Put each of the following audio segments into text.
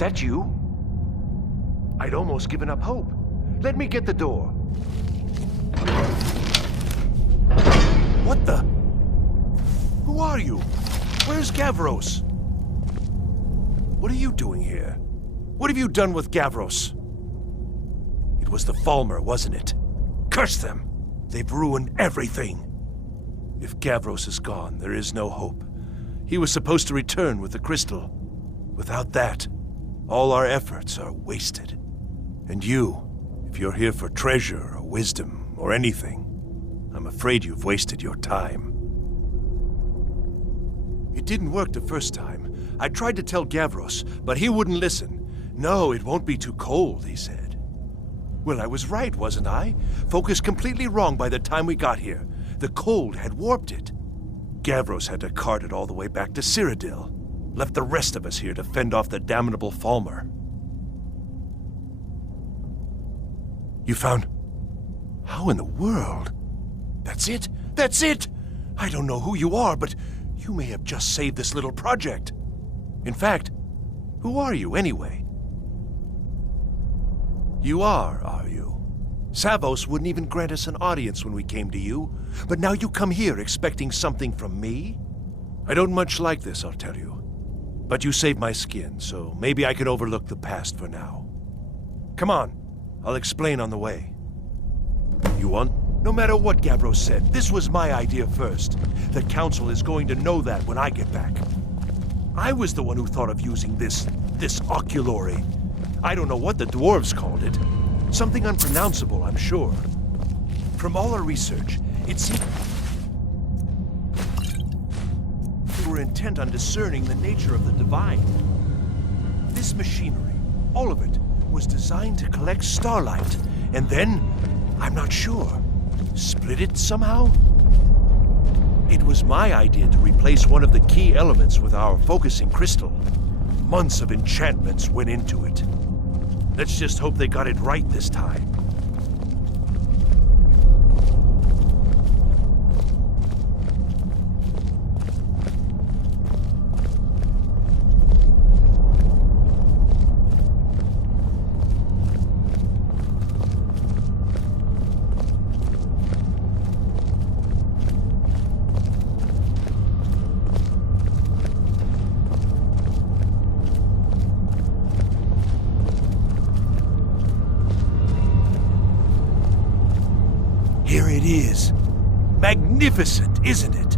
that you? I'd almost given up hope. Let me get the door. What the? Who are you? Where's Gavros? What are you doing here? What have you done with Gavros? It was the Falmer, wasn't it? Curse them! They've ruined everything. If Gavros is gone, there is no hope. He was supposed to return with the crystal. Without that, all our efforts are wasted. And you, if you're here for treasure or wisdom or anything, I'm afraid you've wasted your time. It didn't work the first time. I tried to tell Gavros, but he wouldn't listen. No, it won't be too cold, he said. Well, I was right, wasn't I? Focus completely wrong by the time we got here. The cold had warped it. Gavros had to cart it all the way back to Cyrodiil. Left the rest of us here to fend off the damnable Falmer. You found... How in the world? That's it? That's it! I don't know who you are, but you may have just saved this little project. In fact, who are you anyway? You are you? Savos wouldn't even grant us an audience when we came to you, but now you come here expecting something from me? I don't much like this, I'll tell you. But you saved my skin, so maybe I can overlook the past for now. Come on, I'll explain on the way. You want? No matter what Gavros said, this was my idea first. The Council is going to know that when I get back. I was the one who thought of using this oculory. I don't know what the dwarves called it. Something unpronounceable, I'm sure. From all our research, it seemed we were intent on discerning the nature of the divine. This machinery, all of it, was designed to collect starlight, and then, I'm not sure, split it somehow? It was my idea to replace one of the key elements with our focusing crystal. Months of enchantments went into it. Let's just hope they got it right this time. Here it is. Magnificent, isn't it?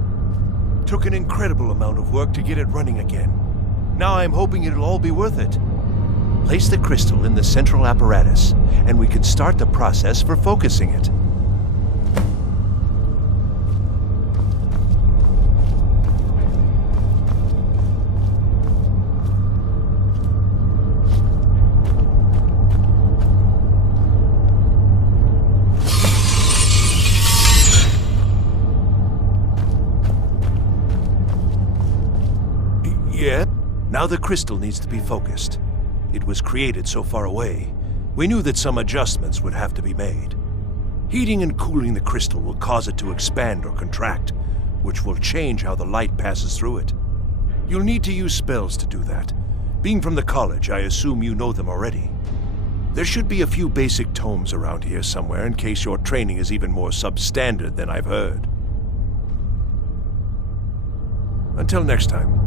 Took an incredible amount of work to get it running again. Now I'm hoping it'll all be worth it. Place the crystal in the central apparatus, and we can start the process for focusing it. Yeah? Now the crystal needs to be focused. It was created so far away. We knew that some adjustments would have to be made. Heating and cooling the crystal will cause it to expand or contract, which will change how the light passes through it. You'll need to use spells to do that. Being from the college, I assume you know them already. There should be a few basic tomes around here somewhere in case your training is even more substandard than I've heard. Until next time.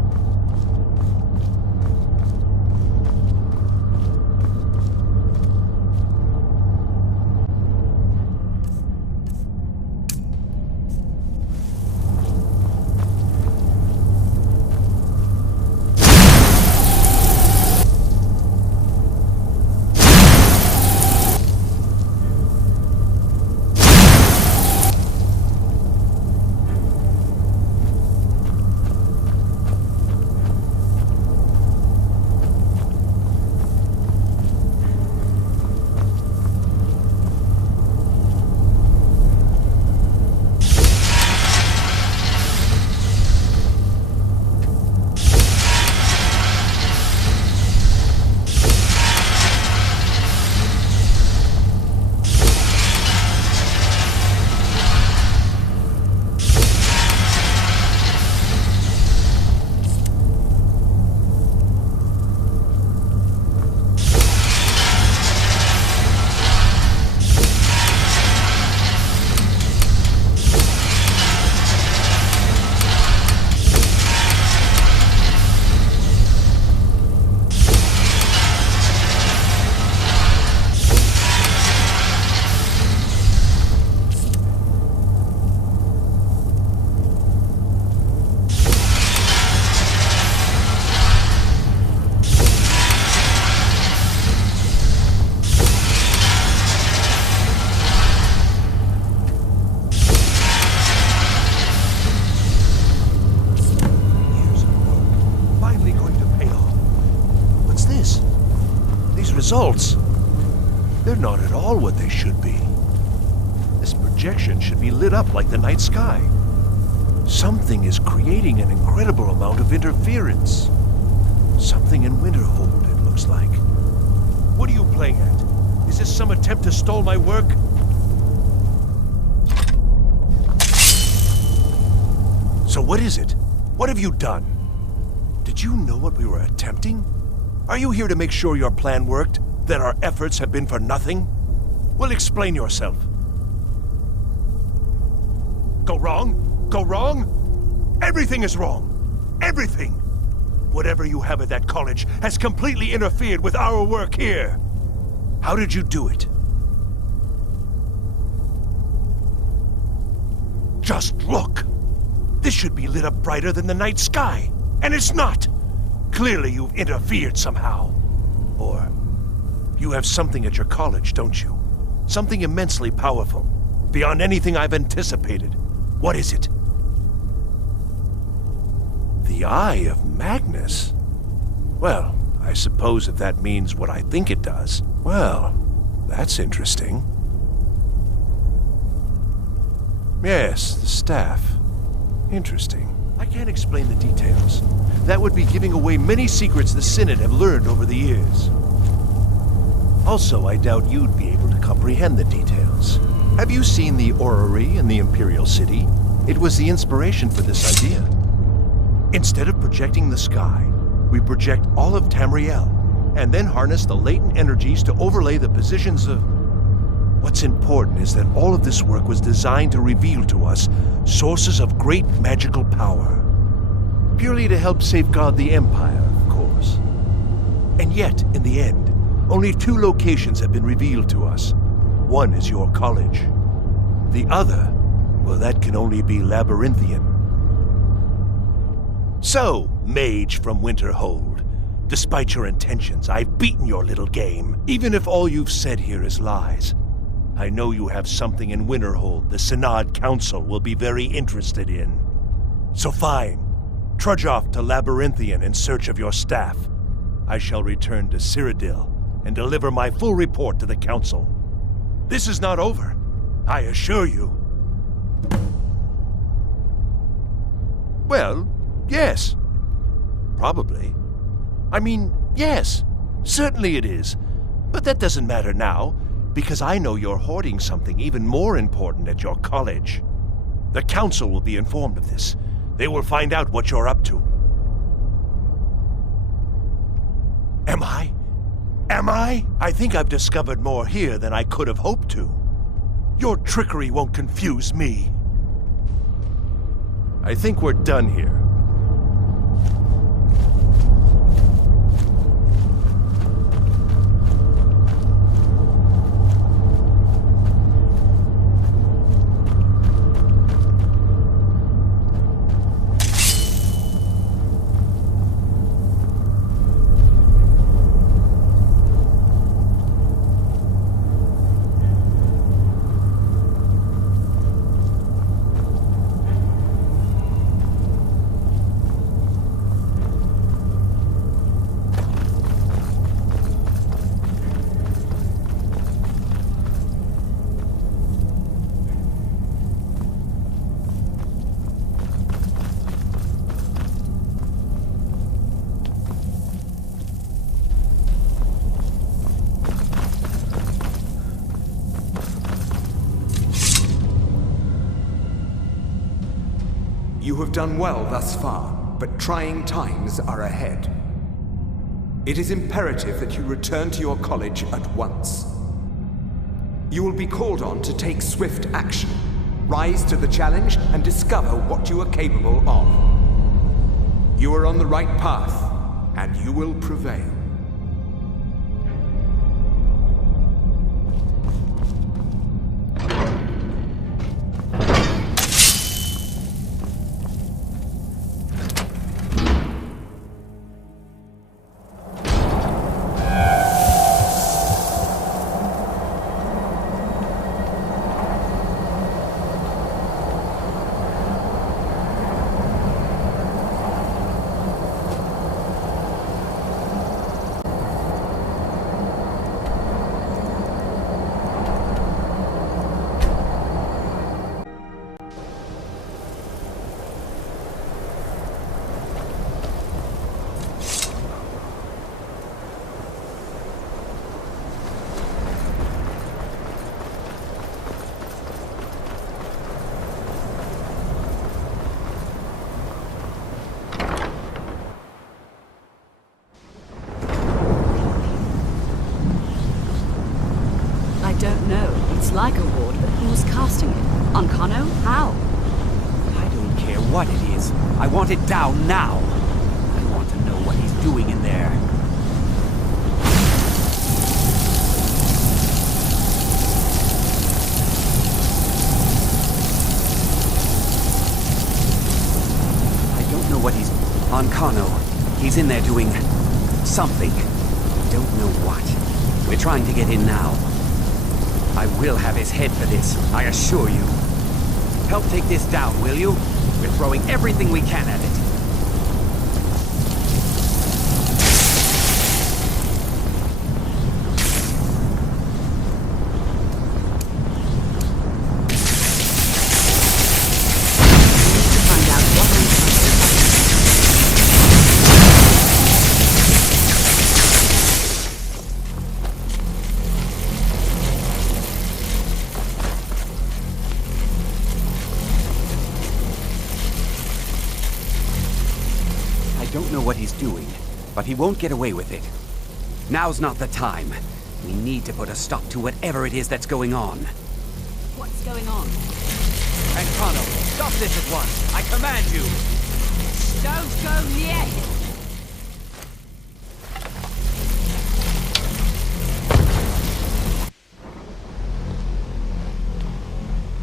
results. They're not at all what they should be. This projection should be lit up like the night sky. Something is creating an incredible amount of interference. Something in Winterhold, it looks like. What are you playing at? Is this some attempt to stall my work? So what is it? What have you done? Did you know what we were attempting? Are you here to make sure your plan worked? That our efforts have been for nothing? Well, explain yourself. Go wrong? Go wrong? Everything is wrong. Everything. Whatever you have at that college has completely interfered with our work here. How did you do it? Just look! This should be lit up brighter than the night sky, and it's not! Clearly you've interfered somehow. Or you have something at your college, don't you? Something immensely powerful, beyond anything I've anticipated. What is it? The Eye of Magnus? Well, I suppose if that means what I think it does, well, that's interesting. Yes, the staff. Interesting. I can't explain the details. That would be giving away many secrets the Synod have learned over the years. Also, I doubt you'd be able to comprehend the details. Have you seen the orrery in the Imperial City? It was the inspiration for this idea. Instead of projecting the sky, we project all of Tamriel, and then harness the latent energies to overlay the positions of... What's important is that all of this work was designed to reveal to us sources of great magical power. Purely to help safeguard the Empire, of course. And yet, in the end, only 2 locations have been revealed to us. One is your college. The other, well, that can only be Labyrinthian. So, mage from Winterhold, despite your intentions, I've beaten your little game, even if all you've said here is lies. I know you have something in Winterhold the Synod Council will be very interested in. So fine, trudge off to Labyrinthian in search of your staff. I shall return to Cyrodiil and deliver my full report to the Council. This is not over, I assure you. Well, yes. Probably. I mean, yes. Certainly it is. But that doesn't matter now, because I know you're hoarding something even more important at your college. The Council will be informed of this. They will find out what you're up to. Am I? Am I? I think I've discovered more here than I could have hoped to. Your trickery won't confuse me. I think we're done here. You have done well thus far, but trying times are ahead. It is imperative that you return to your college at once. You will be called on to take swift action, rise to the challenge, and discover what you are capable of. You are on the right path, and you will prevail. don't know. It's like a ward, but who's casting it? Ancano? How? I don't care what it is. I want it down now. I want to know what he's doing in there. I don't know what he's... Ancano. He's in there doing... something. I don't know what. We're trying to get in now. I will have his head for this, I assure you. Help take this down, will you? We're throwing everything we can at it. I don't know what he's doing, but he won't get away with it. Now's not the time. We need to put a stop to whatever it is that's going on. What's going on? Ancano, stop this at once! I command you! Don't go near him!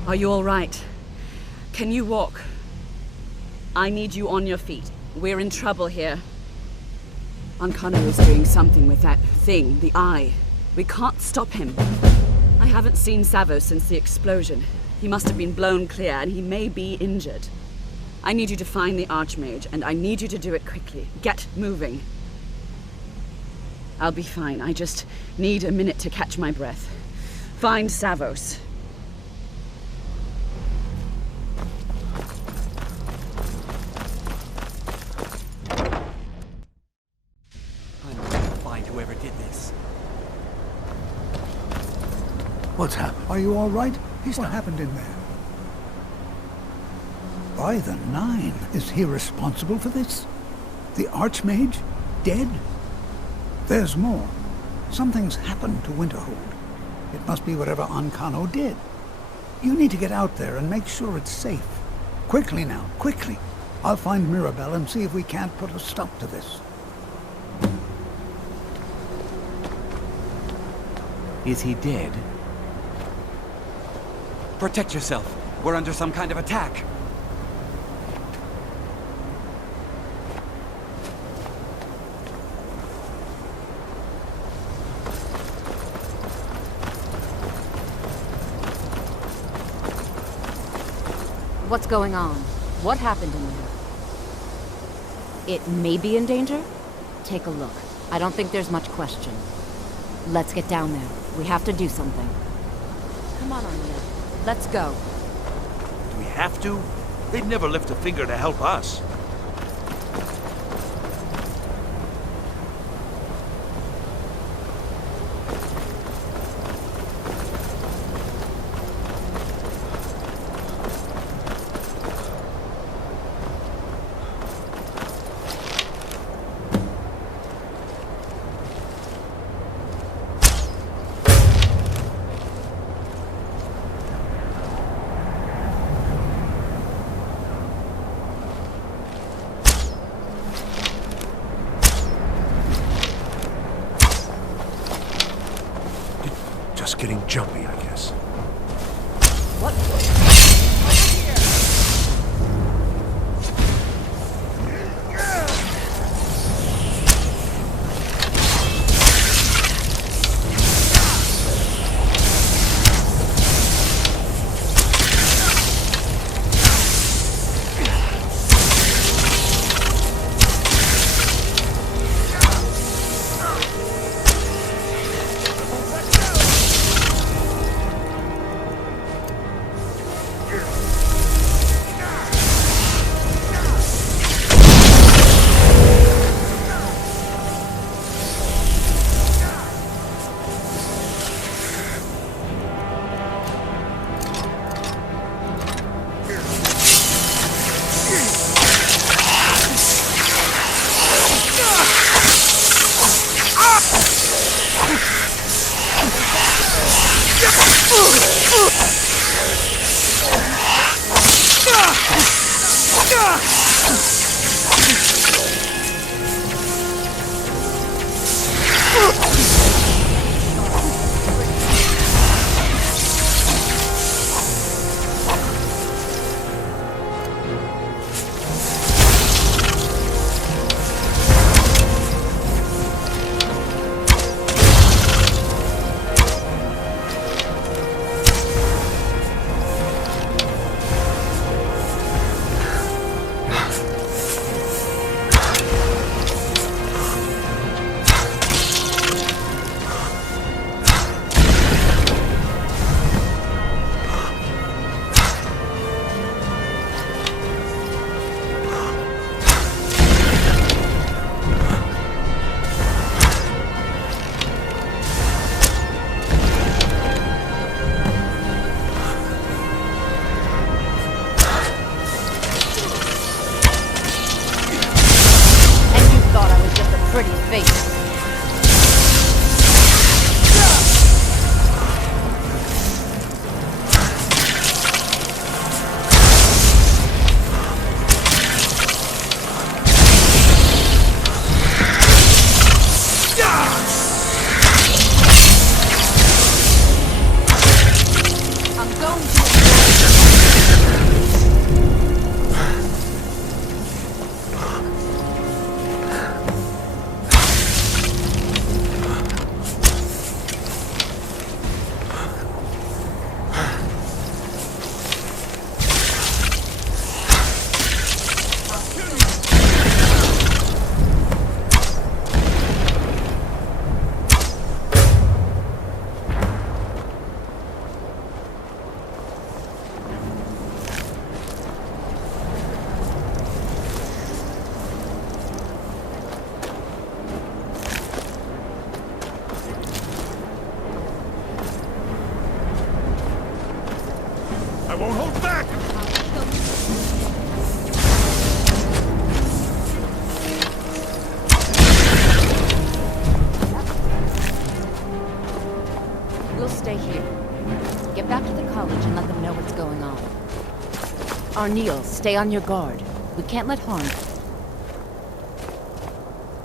Are you all right? Can you walk? I need you on your feet. We're in trouble here. Ancano is doing something with that thing, the eye. We can't stop him. I haven't seen Savo since the explosion. He must have been blown clear, and he may be injured. I need you to find the Archmage, and I need you to do it quickly. Get moving. I'll be fine. I just need a minute to catch my breath. Find Savos. Whoever did this. What's happened? Are you all right? What happened in there? By the Nine, is he responsible for this? The Archmage? Dead? There's more. Something's happened to Winterhold. It must be whatever Ancano did. You need to get out there and make sure it's safe. Quickly now, quickly. I'll find Mirabelle and see if we can't put a stop to this. Is he dead? Protect yourself. We're under some kind of attack. What's going on? What happened in there? It may be in danger? Take a look. I don't think there's much question. Let's get down there. We have to do something. Come on, Armia. Let's go. Do we have to? They'd never lift a finger to help us. Just getting jumpy, I guess. What? won't hold back! We'll stay here. Get back to the college and let them know what's going on. Arneal, stay on your guard. We can't let harm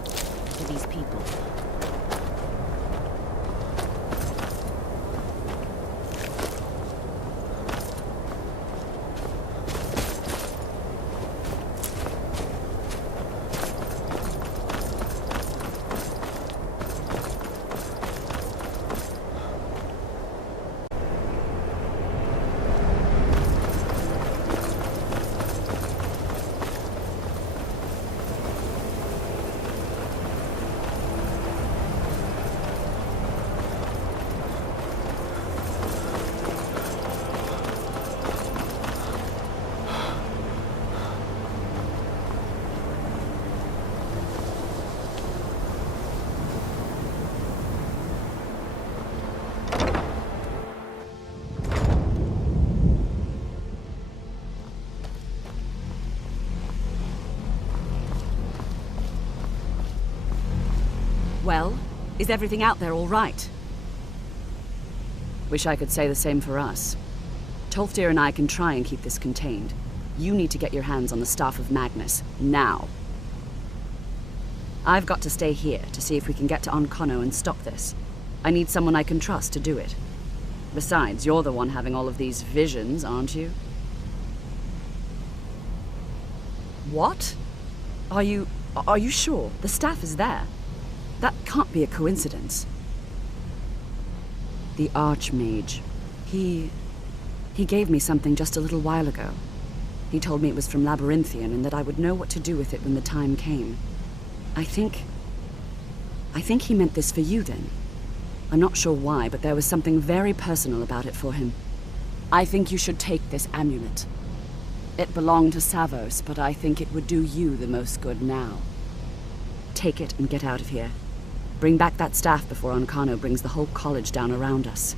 to these people. Well, is everything out there all right? Wish I could say the same for us. Tolfdir and I can try and keep this contained. You need to get your hands on the Staff of Magnus, now. I've got to stay here to see if we can get to Ankono and stop this. I need someone I can trust to do it. Besides, you're the one having all of these visions, aren't you? What? Are you sure? The staff is there. That can't be a coincidence. The Archmage. He gave me something just a little while ago. He told me it was from Labyrinthian and that I would know what to do with it when the time came. I think he meant this for you then. I'm not sure why, but there was something very personal about it for him. I think you should take this amulet. It belonged to Savos, but I think it would do you the most good now. Take it and get out of here. Bring back that staff before Ankono brings the whole college down around us.